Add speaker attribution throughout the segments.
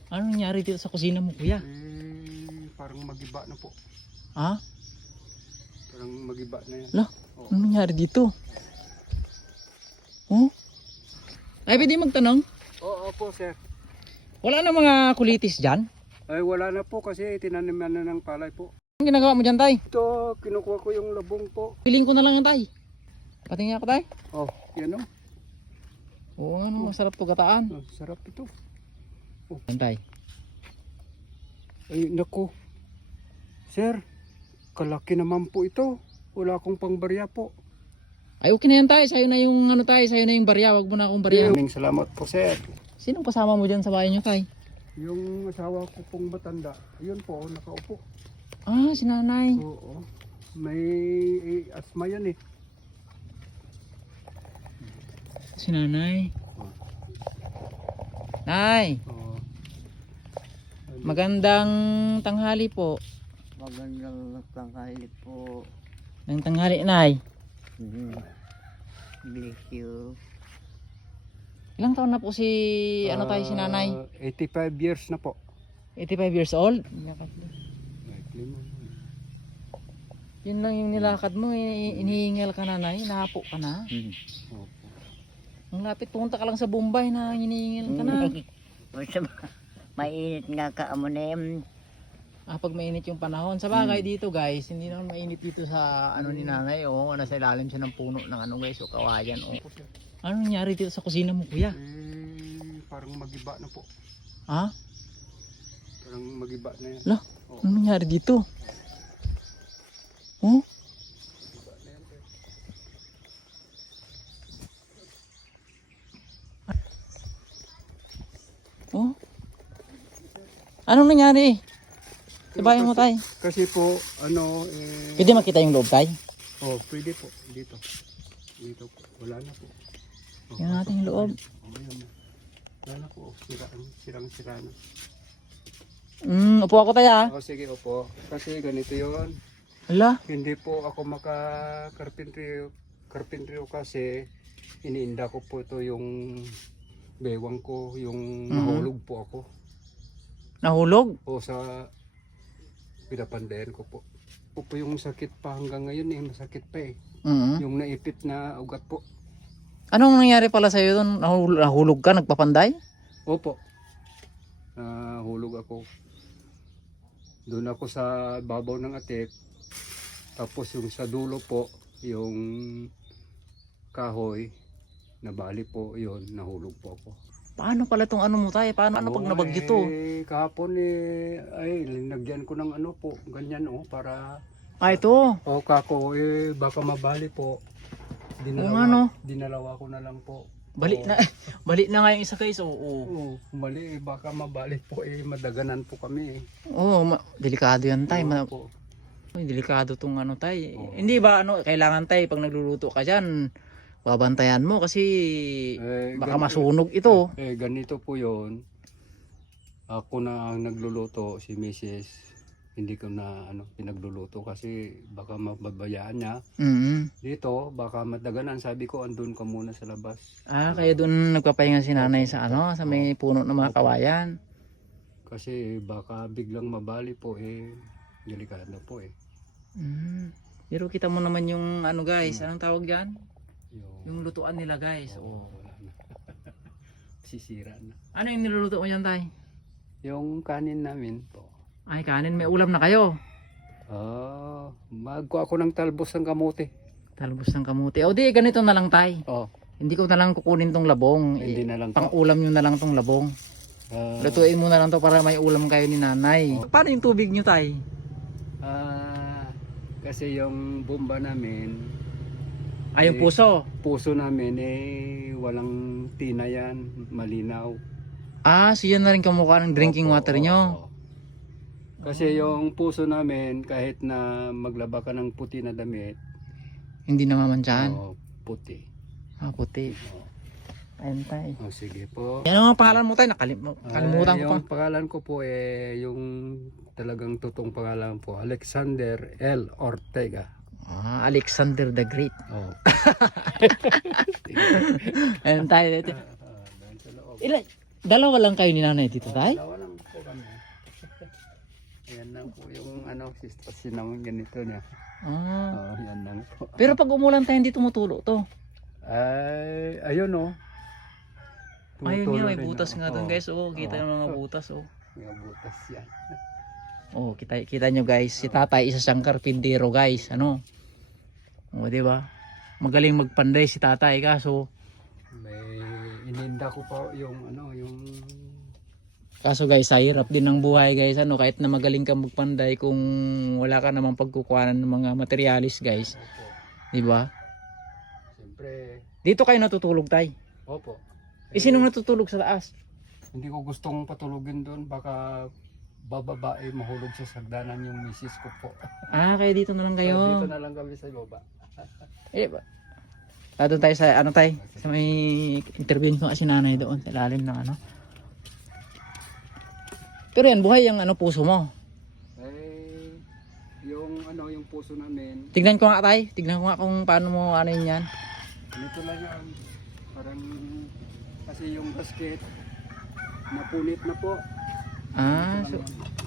Speaker 1: Ano nangyari dito sa kusina mo, kuya?
Speaker 2: Parang magiba na po.
Speaker 1: Ha?
Speaker 2: Parang magiba na yan.
Speaker 1: Lah,
Speaker 2: Oo.
Speaker 1: ano nangyari dito? Oh? Ay, pwede magtanong?
Speaker 2: Oo po, sir.
Speaker 1: Wala na mga kulitis dyan?
Speaker 2: Ay, wala na po kasi tinaniman na ng palay po.
Speaker 1: Anong ginagawa mo dyan, tay?
Speaker 2: Ito, kinukuha ko yung labong po.
Speaker 1: Piling ko na lang yan, tay. Patingin ako, tay.
Speaker 2: Oh, yan o.
Speaker 1: Oo, ano, masarap to gataan.
Speaker 2: Oh, sarap ito.
Speaker 1: Yan, tay.
Speaker 2: Ay, naku. Sir, kalaki naman po ito. Wala akong pangbarya po.
Speaker 1: Ay, okay na yan, tay. Sa'yo na yung, ano, tay. Sa'yo na yung barya. Wag mo na akong barya.
Speaker 2: Maraming salamat po, sir.
Speaker 1: Sinong kasama mo dyan sa bahay nyo, tay?
Speaker 2: Yung asawa ko pong matanda, yun po, nakaupo.
Speaker 1: Ah, si nanay.
Speaker 2: Oo. May asma yan eh.
Speaker 1: Si nanay. Nay,
Speaker 2: Oo.
Speaker 1: magandang tanghali po.
Speaker 3: Magandang tanghali po.
Speaker 1: Ng tanghali, nay.
Speaker 3: Bless you.
Speaker 1: Ilang taon na po si, ano tayo, si nanay?
Speaker 2: 85 years na po.
Speaker 1: 85 years old?
Speaker 2: Likely mo.
Speaker 1: Yun lang yung nilakad mo, inihingal ka nanay, nahapo ka na.
Speaker 2: Opo.
Speaker 1: Ang lapit, pumunta ka lang sa Bombay na hinihingal ka na.
Speaker 3: Basta mainit nga ka amo na yan.
Speaker 1: Ah, pag mainit yung panahon. Sa bagay dito guys, hindi naman mainit dito sa ano ni nanay. Oh, nasa ilalim siya ng puno ng ano guys, o kawayan. Oh. Ano nangyari dito sa kusina mo, kuya?
Speaker 2: Parang magiba na po.
Speaker 1: Ha?
Speaker 2: Parang magiba na yan.
Speaker 1: Lah, ano nangyari dito? Oh? Oh? Anong nangyari? Sabayan mo tay.
Speaker 2: Kasi po, ano,
Speaker 1: Pwede makita yung loob tay?
Speaker 2: oh, pwede po. Dito. Dito po. Wala na po. Oh,
Speaker 1: Yan natin yung loob.
Speaker 2: oh, ayan na. Wala na po. Sirang-sira na.
Speaker 1: Upo ako tay ah.
Speaker 2: Oh, sige, opo. Kasi ganito yon.
Speaker 1: Hala.
Speaker 2: Hindi po ako maka-carpentry kasi iniinda ko po ito yung bewang ko, yung nahulog po ako.
Speaker 1: Nahulog?
Speaker 2: O sa pinapandayan ko po. Po yung sakit pa hanggang ngayon eh, masakit pa eh. Yung naipit na ugat po.
Speaker 1: Anong nangyari pala sa'yo doon? Nahulog ka? Nagpapanday?
Speaker 2: Opo. Nahulog ako. Doon ako sa babaw ng atik. Tapos yung sa dulo po, yung kahoy, nabali po yun, nahulog po ako.
Speaker 1: Paano pala itong ano mo tayo? Paano pag nabagyo to?
Speaker 2: Kahapon ay linagyan ko ng ano po, ganyan para
Speaker 1: Ah, ito.
Speaker 2: kako baka mabali po. Dinalawa ko na lang po.
Speaker 1: Bali na. Bali na nga yung isa guys. Oo.
Speaker 2: Oo, mali baka mabali po madaganan po kami
Speaker 1: Oo, delikado yan tay.
Speaker 2: po.
Speaker 1: Delikado tong ano tay. Hindi ba ano, kailangan tay pag nagluluto ka diyan, babantayan mo kasi baka masunog ito.
Speaker 2: Ganito po 'yon. Ako na ang nagluluto, si Mrs. Hindi ko na pinagluluto kasi baka mababayaan niya. Dito baka madaganan, sabi ko andun ka muna sa labas.
Speaker 1: Ah, kaya doon nagpapahinga si nanay sa sa may puno ng mga kawayan.
Speaker 2: Kasi baka biglang mabali po delikado po
Speaker 1: Pero kita mo naman yung ano guys, anong tawag diyan? Yung lutuan nila guys.
Speaker 2: Wala na. Sisira na.
Speaker 1: Ano yung niluluto mo yan tay?
Speaker 2: Yung kanin namin po.
Speaker 1: Ay kanin, may ulam na kayo.
Speaker 2: Magkuha ako ng talbos ng kamote.
Speaker 1: Talbos ng kamuti. O di, ganito na lang tay. Hindi ko na lang kukunin tong labong.
Speaker 2: Hindi na lang
Speaker 1: Pang ulam nyo na lang tong labong. Lutuin mo na lang to para may ulam kayo ni nanay. Paano yung tubig nyo tay?
Speaker 2: Kasi yung bomba namin,
Speaker 1: Ay yung puso.
Speaker 2: puso namin walang tina yan, malinaw.
Speaker 1: Ah, so yan na rin kamukha ng drinking water nyo.
Speaker 2: Kasi yung puso namin, kahit na maglaba ka ng puti na damit,
Speaker 1: Hindi na mamantsahan.
Speaker 2: puti.
Speaker 1: Ah, puti. Ayun tay.
Speaker 2: Sige po.
Speaker 1: Yan ang pangalan mo tay, nakalimutan ko pa.
Speaker 2: Yung pangalan ko po yung talagang totoong pangalan po, Alexander L. Ortega.
Speaker 1: Ah, Alexander the Great.
Speaker 2: Oh.
Speaker 1: Ayun tay. Dalawa lang kayo ni nanay dito tay?
Speaker 2: Dalawa lang. Yan lang po yung kasi naman ganito niya.
Speaker 1: Ah.
Speaker 2: Yan lang po.
Speaker 1: Pero pag umulan tayo, hindi tumutulo to.
Speaker 2: Ay, ayun
Speaker 1: Ayun
Speaker 2: Tumutulo
Speaker 1: nga, may
Speaker 2: rin,
Speaker 1: butas nga doon guys. Oh, kita
Speaker 2: Oo.
Speaker 1: yung mga butas. Oh.
Speaker 2: May butas yan.
Speaker 1: Oh, kita nyo guys. Si tatay, isa siyang karpintero guys. Ano? Oh, di ba? Magaling magpanday si tatay kaso.
Speaker 2: May ininda ko pa yung
Speaker 1: Kaso guys, sa hirap din ng buhay guys. Ano, kahit na magaling kang magpanday kung wala ka namang pagkukuhanan ng mga materialis guys. Di ba?
Speaker 2: Siyempre,
Speaker 1: Dito kayo natutulog tay.
Speaker 2: opo.
Speaker 1: Sinong natutulog sa taas?
Speaker 2: Hindi ko gustong patulugin doon, baka bababae mahulog sa sagdanan yung misis ko po.
Speaker 1: Ah, kaya dito na lang kayo.
Speaker 2: So, dito na lang kami sa baba.
Speaker 1: Eh, doon tayo sa ano tay? Sa may interview ko kasi nanay doon sa ilalim ng ano. Pero yan, buhay yung puso mo.
Speaker 2: Eh, yung puso namin,
Speaker 1: Tignan ko nga tay. Tignan ko nga kung paano mo ano yun yan.
Speaker 2: dito lang yan. Parang, kasi yung basket, napunit na po.
Speaker 1: Ah, so,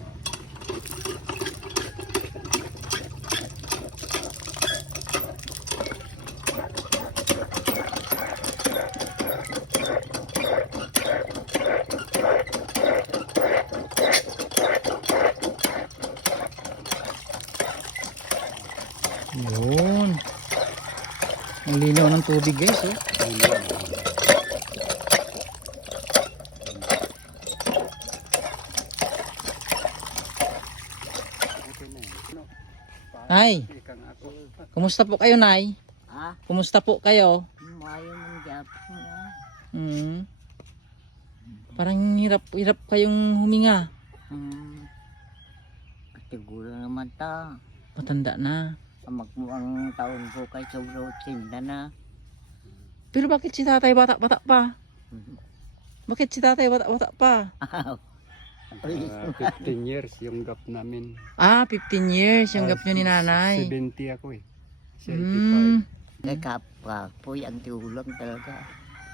Speaker 1: yun. Ang linaw ng tubig guys oh. Nay,
Speaker 2: Ikang ako.
Speaker 1: kumusta po kayo nay?
Speaker 3: Ha?
Speaker 1: Kumusta po kayo?
Speaker 3: Mayo ng Japon nga.
Speaker 1: Hmm. Parang hirap kayong huminga.
Speaker 3: Siguro naman ta.
Speaker 1: Matanda na.
Speaker 3: Magmuang taon ko kay sobrang tinda na.
Speaker 1: Pero bakit si tatay bata-bata pa? Bakit si tatay bata-bata pa?
Speaker 2: 15 years yung gap namin.
Speaker 1: Ah, 15 years yung gap nyo ni nanay.
Speaker 2: 70 ako eh. 75.
Speaker 1: Hmm.
Speaker 3: Kay kapwa po ang tiulang talaga.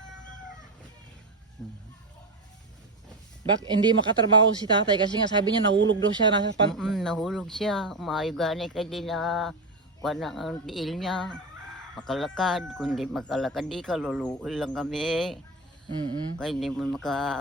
Speaker 1: Bak hindi makatrabaho si tatay kasi nga sabi niya nahulog daw siya nasa
Speaker 3: Nahulog siya. Umayo gani kay di na kuha na ang tiil niya. Makalakad. Kundi makalakad di ka, luluoy lang kami. Kaya hindi mo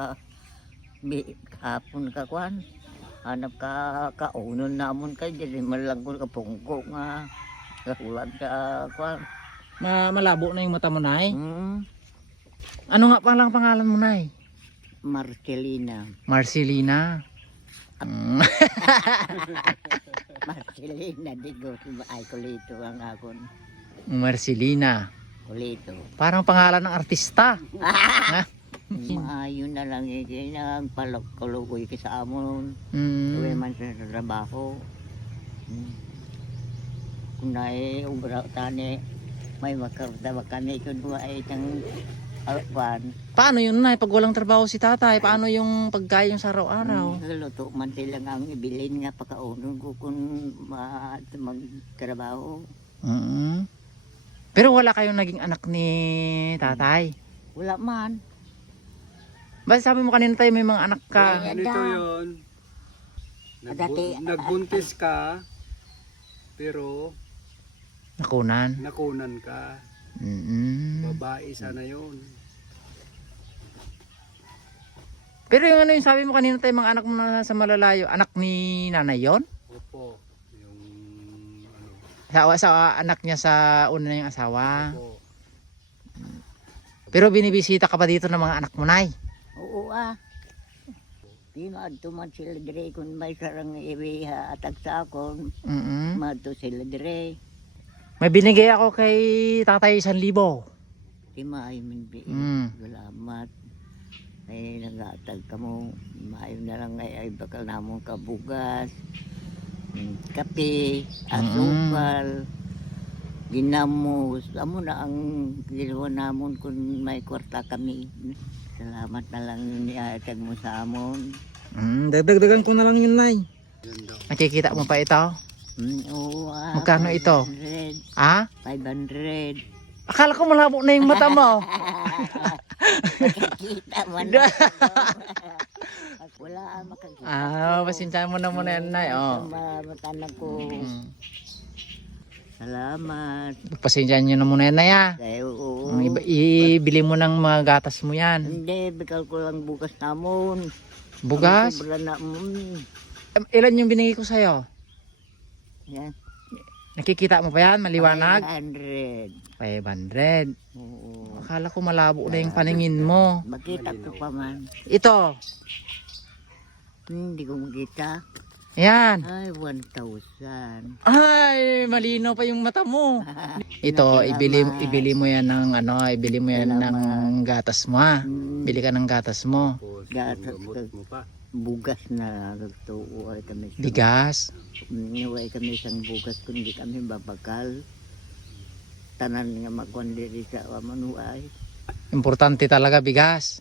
Speaker 3: hapon ka kuhan. Hanap ka kaunon namon kay di malangkol ka pungko nga. Kahulan ka kuhan.
Speaker 1: malabo na yung mata mo nay. Ano nga palang pangalan mo nay?
Speaker 3: Marcelina.
Speaker 1: Marcelina.
Speaker 3: Marcelina, digo. Ay, kulito ang akon.
Speaker 1: Marcelina.
Speaker 3: Kulito.
Speaker 1: Parang pangalan ng artista.
Speaker 3: Maayo na lang eh. Nagpalagkalukoy ka sa amon.
Speaker 1: Mm.
Speaker 3: Uwi man sa trabaho. Kung na ubra tani, may makakatawa kami kung ay itang alpan.
Speaker 1: Paano yun nay pag walang trabaho si tatay? Paano yung pagkain sa araw-araw?
Speaker 3: Luto man sila nga ang ibilin nga pagkaunon ko kung magtrabaho.
Speaker 1: Pero wala kayong naging anak ni tatay?
Speaker 3: Wala man.
Speaker 1: Basta sabi mo kanina tayo may mga anak ka.
Speaker 3: Wala.
Speaker 2: Ganito yun.
Speaker 3: Dati-
Speaker 2: Nagbuntis ka, pero
Speaker 1: Nakunan.
Speaker 2: nakunan ka. Babae sana yun.
Speaker 1: Pero yung yung sabi mo kanina tayo mga anak mo na sa malalayo, anak ni nanay yon?
Speaker 2: Opo. Yung
Speaker 1: Sa anak niya sa una niyang asawa.
Speaker 2: Opo.
Speaker 1: Pero binibisita ka pa dito ng mga anak mo nay?
Speaker 3: Oo ah. Di maadto man sila dire kung may sarang iwiha atag sa akon. Maadto sila dire.
Speaker 1: May binigay ako kay tatay 1,000.
Speaker 3: Di maayo min bi. Salamat. Ay nagatag ka mo. Maayo na lang ay bakal namon kabugas. Kape, asukal. Ginamos. Amo na ang ginawa namon kung may kwarta kami. Salamat na lang niatag mo sa amon.
Speaker 1: Dagdagan ko na lang yun nay.
Speaker 2: Yan daw.
Speaker 1: Nakikita mo pa ito?
Speaker 3: Oo ah.
Speaker 1: Magkano ito?
Speaker 3: 500.
Speaker 1: Ah?
Speaker 3: 500.
Speaker 1: Akala ko malabo na yung mata mo.
Speaker 3: Kita mo na. Wala makakita.
Speaker 1: Pasensyahan mo na muna yan, Nay. Oh.
Speaker 3: Matanak ko. Salamat.
Speaker 1: Pasensyahan nyo na muna yan, Nay, ah.
Speaker 3: Kaya oo.
Speaker 1: Ibili mo ng mga gatas mo yan.
Speaker 3: Hindi, bigal ko lang bukas namon.
Speaker 1: Bugas?
Speaker 3: Sobra na.
Speaker 1: Ilan yung binigay ko sa'yo?
Speaker 3: Yan.
Speaker 1: Nakikita mo pa yan? Maliwanag?
Speaker 3: 500.
Speaker 1: 500.
Speaker 3: Oo.
Speaker 1: Akala ko malabo na yung paningin mo.
Speaker 3: Makita ko pa man.
Speaker 1: Ito.
Speaker 3: Hindi ko makita.
Speaker 1: Yan.
Speaker 3: Ay, 1,000.
Speaker 1: Ay, malinaw pa yung mata mo. Ito, ibili mo yan ng ibili mo yan ng gatas mo, ha. Bili ka ng gatas mo.
Speaker 3: Gatas
Speaker 2: Gamot mo pa.
Speaker 3: bugas na nagtuuay kami sa
Speaker 1: Bigas.
Speaker 3: niway kami isang bugas kundi kami babakal tanan nga magkondiri sa manuay.
Speaker 1: Importante talaga bigas.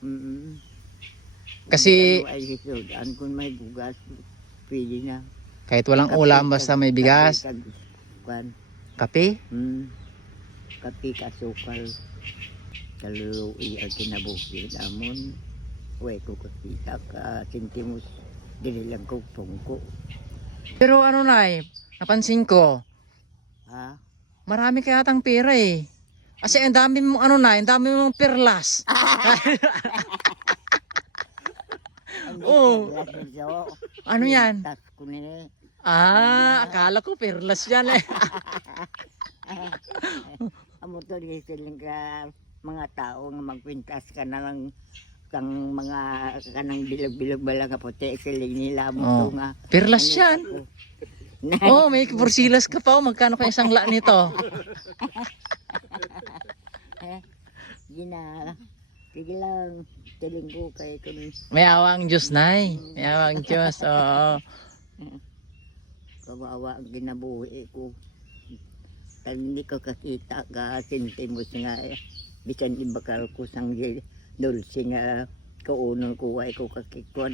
Speaker 1: Kasi
Speaker 3: ay hisudan kung may bugas pwede na.
Speaker 1: kahit walang ulam basta may bigas.
Speaker 3: Kwan.
Speaker 1: Kape.
Speaker 3: Kape kasukal. Kaluluwi ang kinabuhi namon. Uy ko kapita ka sintimos dili lang ko tungko.
Speaker 1: Pero ano, Nay, napansin ko,
Speaker 3: Ha?
Speaker 1: marami kaya atang pera eh. Kasi ang dami mong ang dami mong perlas. Oo. Ano yan?
Speaker 3: Tas ko ni.
Speaker 1: Akala ko perlas yan eh.
Speaker 3: Amo to di silang ka mga tao nga magpintas ka na lang kang mga kanang bilog-bilog bala nga puti siling nila mo to nga.
Speaker 1: Perlas yan. May porsilas ka pa. Magkano ka isang la nito?
Speaker 3: Gina. Sige lang. Tiling ko kay kun.
Speaker 1: May awa ang Diyos, Nay. May awa ang Diyos. Oo.
Speaker 3: Kawawa ang ginabuhi ko. Kaya hindi ko kakita ka sintimos nga bisan ibakal ko sang dulce nga kaunon ko ay ko kakikon.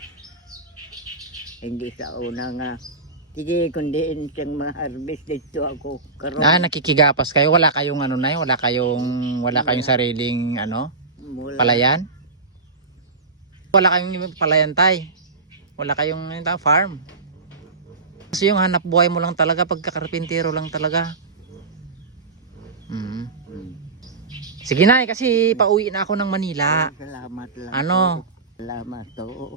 Speaker 3: Hindi sa una nga sige kundiin siyang ma-harvest dito ako karon.
Speaker 1: Nakikigapas kayo. Wala kayong Nay? Wala kayong sariling palayan? Wala kayong palayan, Tay? Wala kayong farm? Kasi yung hanap buhay mo lang talaga pagkakarpintero lang talaga. Sige, Nay, kasi pauwi na ako ng Manila.
Speaker 3: Salamat lang.
Speaker 1: Ano?
Speaker 3: Salamat to.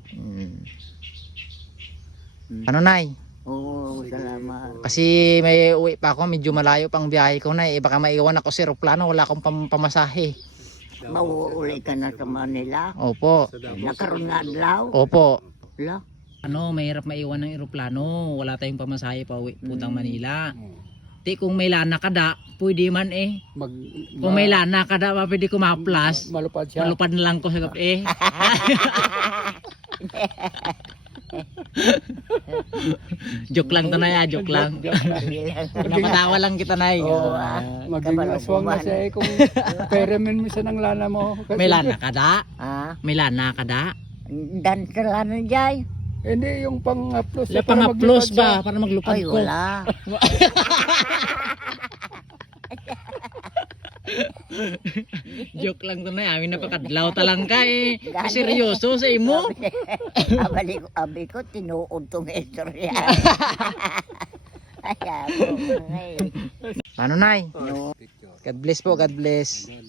Speaker 1: Ano, Nay?
Speaker 3: Oo, salamat.
Speaker 1: Kasi may uwi pa ako, medyo malayo pang biyahe ko, Nay. Baka maiwan ako sa eroplano, wala akong pamasahe.
Speaker 3: Mauuli ka na sa Manila?
Speaker 1: Opo.
Speaker 3: Nakaroon nga adlaw?
Speaker 1: Opo.
Speaker 3: Wala.
Speaker 1: Mahirap maiwan ng eroplano. Wala tayong pamasahe pa uwi putang Manila. Kung may lana ka da, pwede man eh. Kung may lana ka da, pwede ko ma-plus.
Speaker 2: Malupad siya.
Speaker 1: Malupad na lang ko sa gabi. Joke lang to, Nay, joke lang. Napatawa lang kita, Nay.
Speaker 2: Maging aswang na siya kung peremen mo siya ng lana mo.
Speaker 1: May lana ka da?
Speaker 3: Ha?
Speaker 1: May lana ka da?
Speaker 3: Dan sa lana jay?
Speaker 2: Hindi, yung pang-upload.
Speaker 1: Pang-upload ba? Para maglupad
Speaker 3: Ay,
Speaker 1: ko.
Speaker 3: wala.
Speaker 1: Joke lang to, Nay. Amin napakadlaw talang ka eh. Seryoso sa imo.
Speaker 3: Abi ko, tinuod tong istorya. Ay, ako.
Speaker 1: Paano, Nay? God bless po, God bless.